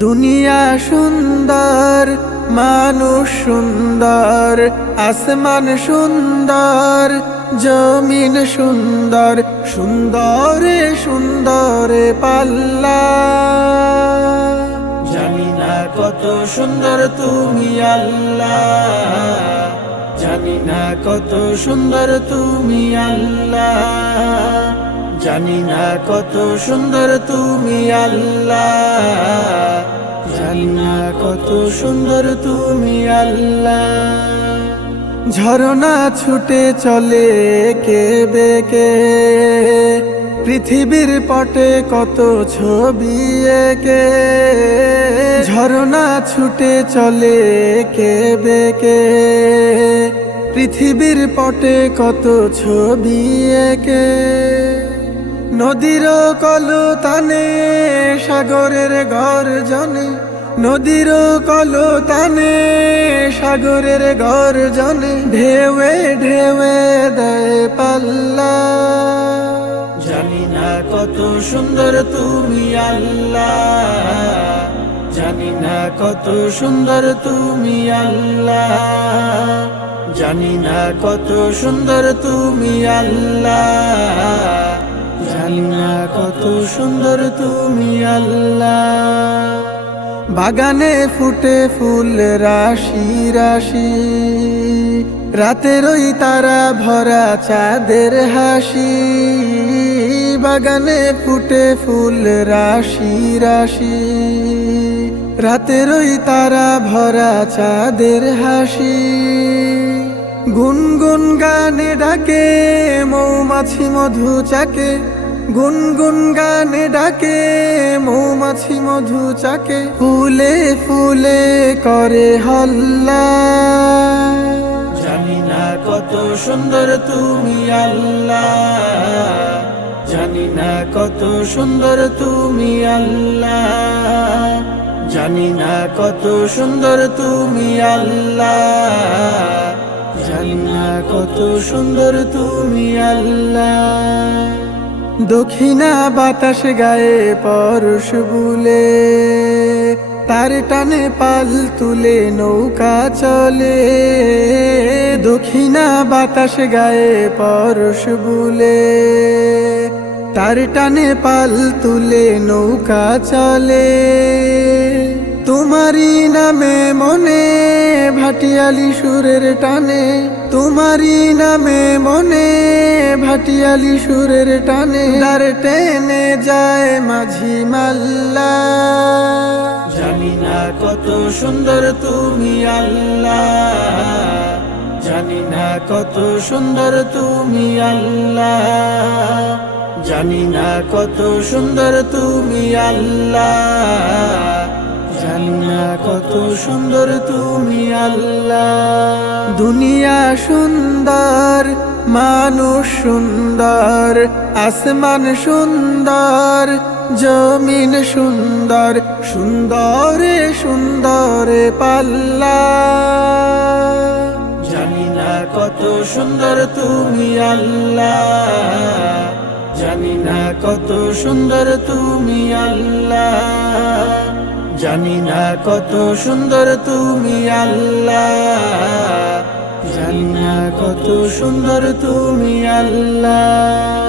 দুনিয়া সুন্দর, মানুষ সুন্দর, আসমান সুন্দর, জমিন সুন্দর, সুন্দরে সুন্দরে পাল্লা। জানি না কত সুন্দর তুমি আল্লাহ, জানি না কত সুন্দর তুমি আল্লাহ, জানি না কত সুন্দর তুমি আল্লাহ, জানি না কত সুন্দর তুমি আল্লাহ। ঝরনা ছুটে চলে কে বেকে, পৃথিবীর পটে কত ছবি এঁকে। ঝরনা ছুটে চলে কে বেকে, পৃথিবীর পটে কত ছবি এঁকে। নদীর কলতানে সাগরের গর্জনে, নদীর কলতানে সাগরের গর্জনে, ঢেউয়ে ঢেউয়ে দেয় পাল্লা। জানি না কত সুন্দর তুমি আল্লাহ, জানি না কত সুন্দর তুমি আল্লাহ, জানি না কত সুন্দর তুমি আল্লাহ, জানি না কত সুন্দর তুমি আল্লাহ। বাগানে ফুটে ফুল রাশি রাশি, রাতের ওই তারা ভরা চাঁদের হাসি। বাগানে ফুটে ফুল রাশি রাশি, রাতের ওই তারা ভরা চাঁদের হাসি। গুনগুন গানে ডাকে মৌমাছি মধু চাকে, গুনগুন গানে ডাকে মৌমাছি মধু চাকে। ফুলে ফুলে করে হল্লা। জানি না কত সুন্দর তুমি আল্লাহ, জানি না কত সুন্দর তুমি আল্লাহ, জানি না কত সুন্দর তুমি আল্লাহ, জানি না কত সুন্দর তুমি আল্লাহ। দক্ষিণা বাতাস গায়ে পরশ বুলে, তার টানে পাল তুলে নৌকা চলে। দক্ষিণা বাতাস গায়ে পরশ বুলে, তার টানে পাল তুলে নৌকা চলে। তোমারি নামে মনে ভাটিয়ালি সুরের টানে, তোমারি নামে মনে ভাটিয়ালি সুরের টানে। দার টেনে যায় মাঝি মাল্লা। জানি না কত সুন্দর তুমি আল্লাহ, জানি না কত সুন্দর তুমি আল্লাহ, জানি না কত সুন্দর তুমি আল্লাহ, জানি না কত সুন্দর তুমি আল্লাহ। দুনিয়া সুন্দর, মানুষ সুন্দর, আসমান সুন্দর, জমিন সুন্দর, সুন্দরে সুন্দরে পাল্লা। জানি না কত সুন্দর তুমি আল্লাহ, জানি না কত সুন্দর তুমি আল্লাহ, জানি না কত সুন্দর তুমি আল্লাহ, জানি না কত সুন্দর তুমি আল্লাহ।